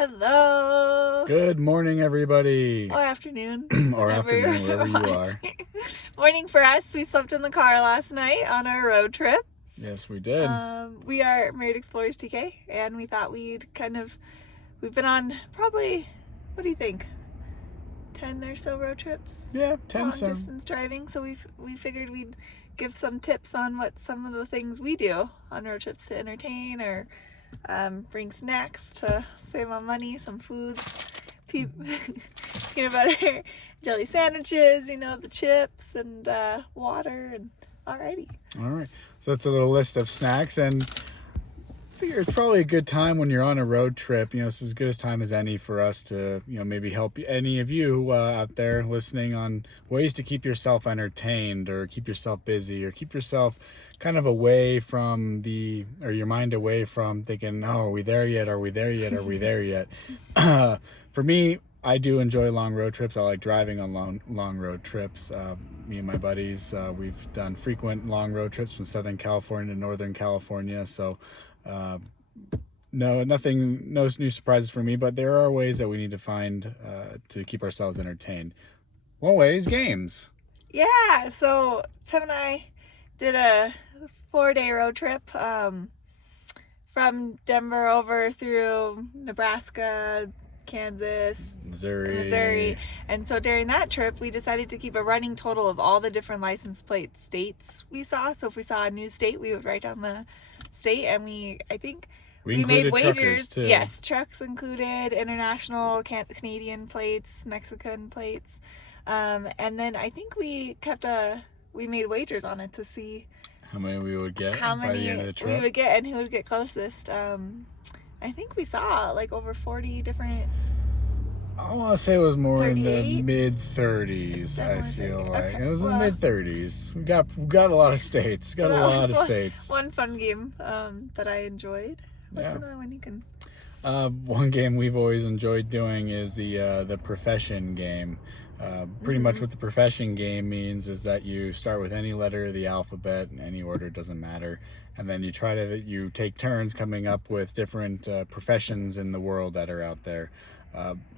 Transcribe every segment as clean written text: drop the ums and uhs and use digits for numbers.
Hello. Good morning, everybody. Or afternoon. Or whenever afternoon, you're wherever you are. Morning for us. We slept in the car last night on our road trip. Yes, we did. We are Married Explorers TK, and we thought we've been on probably, what do you think? 10 or so road trips? Yeah, 10 long some. distance driving. So we figured we'd give some tips on what some of the things we do on road trips to entertain or bring snacks to save on money, some foods, peanut butter, jelly sandwiches, the chips and water, and alrighty. All right. So that's a little list of snacks, and I figure it's probably a good time when you're on a road trip. It's as good a time as any for us to, maybe help any of you out there listening on ways to keep yourself entertained or keep yourself busy or keep yourself kind of away from your mind away from thinking, oh, are we there yet? Are we there yet? Are we there yet? For me, I do enjoy long road trips. I like driving on long road trips. Me and my buddies, we've done frequent long road trips from Southern California to Northern California. So no new surprises for me, but there are ways that we need to find to keep ourselves entertained. One way is games. Yeah, so Tim and I did a 4-day road trip from Denver over through Nebraska, Kansas, Missouri. And so during that trip, we decided to keep a running total of all the different license plate states we saw. So if we saw a new state, we would write down the state, and we made wagers too. Yes, trucks included, international, Canadian plates, Mexican plates, and then I think we made wagers on it to see how many we would get by the end of the trip. We would get and who would get closest. I think we saw like over 40 different. I want to say it was more 38? in the mid-30s. I feel like it was in the mid-30s. We got a lot of states. Got a lot of states. One fun game that I enjoyed. What's another one you can? One game we've always enjoyed doing is the profession game. Pretty much what the profession game means is that you start with any letter of the alphabet in any order, doesn't matter, and then you take turns coming up with different professions in the world that are out there.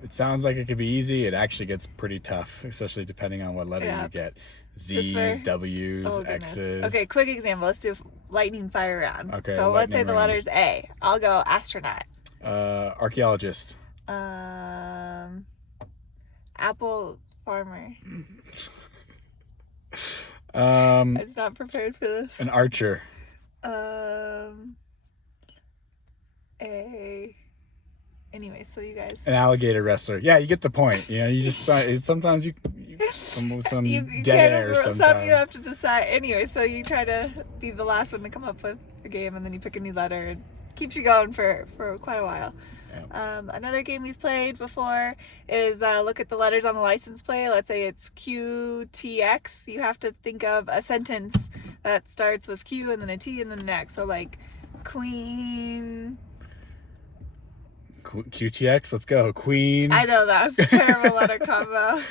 It sounds like it could be easy. It actually gets pretty tough, especially depending on what letter you get. Z's, W's, X's. Okay, quick example. Let's do lightning fire round. Okay, so let's say the letter's A. I'll go astronaut. Archaeologist. Apple farmer. I was not prepared for this. An archer. Anyway, so you guys. An alligator wrestler. Yeah, you get the point. You just sometimes some dead air. Sometimes some you have to decide. Anyway, so you try to be the last one to come up with a game, and then you pick a new letter, and keeps you going for quite a while. Yep. Another game we've played before is look at the letters on the license plate. Let's say it's QTX. You have to think of a sentence that starts with Q and then a T and then an X. So like Queen. QTX, let's go. Queen. I know, that was a terrible letter combo.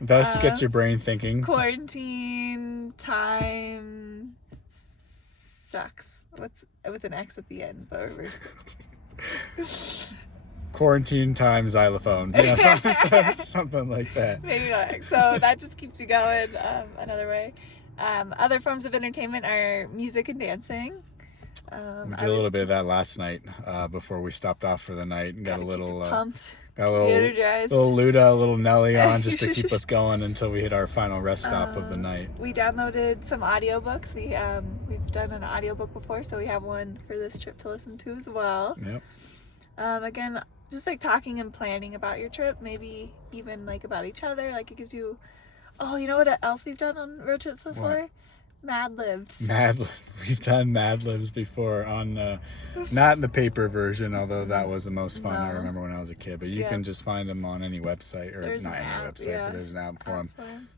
Thus gets your brain thinking. Quarantine time sucks. What's with an X at the end? But Quarantine time xylophone. Something like that. Maybe not X. So that just keeps you going another way. Other forms of entertainment are music and dancing. We did a little bit of that last night before we stopped off for the night and got a little pumped, got a little energized. Little Luda, a little Nelly on just to keep us going until we hit our final rest stop of the night. We downloaded some audiobooks. We've done an audiobook before, so we have one for this trip to listen to as well. Yep. Again, just like talking and planning about your trip, maybe even like about each other. Like it gives you. Oh, you know what else we've done on road trips before? What? Mad Libs. We've done Mad Libs before on not in the paper version, although that was the most fun. I remember when I was a kid, but you can just find them on any website, or there's not any website, but there's an app for them.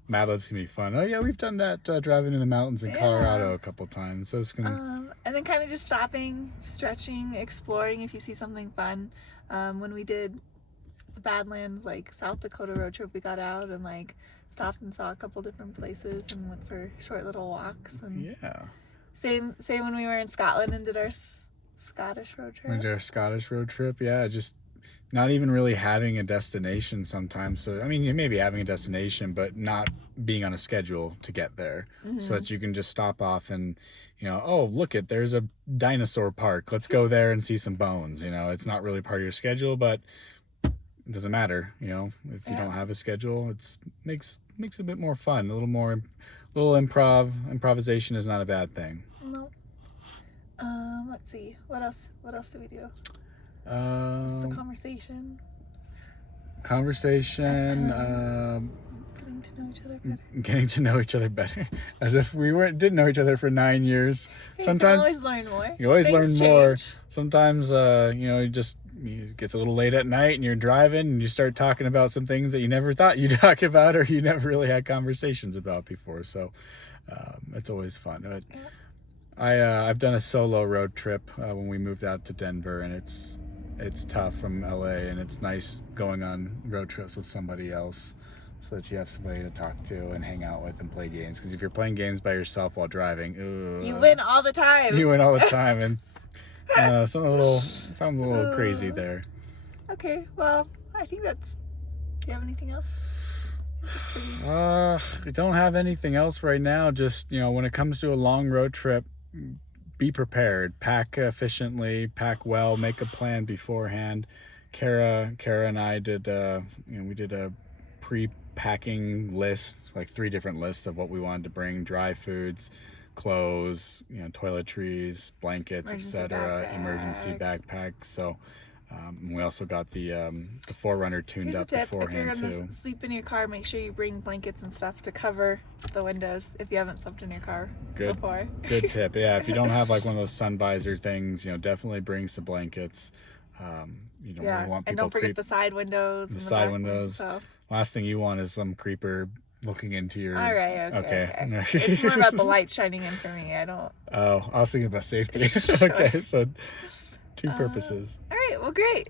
Mad Libs can be fun. Oh yeah, we've done that driving in the mountains in Colorado a couple times. So it's and then kind of just stopping, stretching, exploring if you see something fun. When we did the Badlands, like South Dakota road trip, we got out and like stopped and saw a couple different places and went for short little walks. And yeah, same when we were in Scotland and did our Scottish road Went trip. to a Scottish road trip. Yeah, just not even really having a destination sometimes. So, I mean, you may be having a destination, but not being on a schedule to get there, so that you can just stop off and, oh, look there's a dinosaur park. Let's go there and see some bones. It's not really part of your schedule, but it doesn't matter. If you don't have a schedule, it makes it a bit more fun. A little improvisation is not a bad thing. No. Let's see. What else do we do? Just the conversation. Getting to know each other better. As if we didn't know each other for 9 years. Hey, Sometimes you can always learn more. You always Things learn more. change. Sometimes, it gets a little late at night and you're driving and you start talking about some things that you never thought you'd talk about or you never really had conversations about before. So it's always fun. But I've done a solo road trip when we moved out to Denver, and it's tough from LA, and it's nice going on road trips with somebody else so that you have somebody to talk to and hang out with and play games. Because if you're playing games by yourself while driving, you win all the time. You win all the time, and sounds a little crazy there. Okay, well, I think that's. Do you have anything else? We don't have anything else right now. Just when it comes to a long road trip, be prepared. Pack efficiently. Pack well. Make a plan beforehand. Kara and I did. We did a pre-packing list, like 3 different lists of what we wanted to bring: dry foods, clothes, toiletries, blankets, etc. Emergency backpack. So we also got the 4Runner tuned Here's up a tip. beforehand if you're too. gonna sleep in your car, make sure you bring blankets and stuff to cover the windows if you haven't slept in your car before. Good tip. Yeah, if you don't have like one of those sun visor things, definitely bring some blankets. You don't really want people and don't forget the side windows. The side windows. So. Last thing you want is some creeper looking into your. All right. Okay. It's more about the light shining in for me. I don't. Oh, I was thinking about safety. Okay, so 2 purposes. All right. Well, great.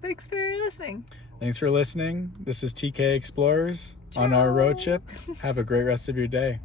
Thanks for listening. Thanks for listening. This is TK Explorers on our road trip. Have a great rest of your day.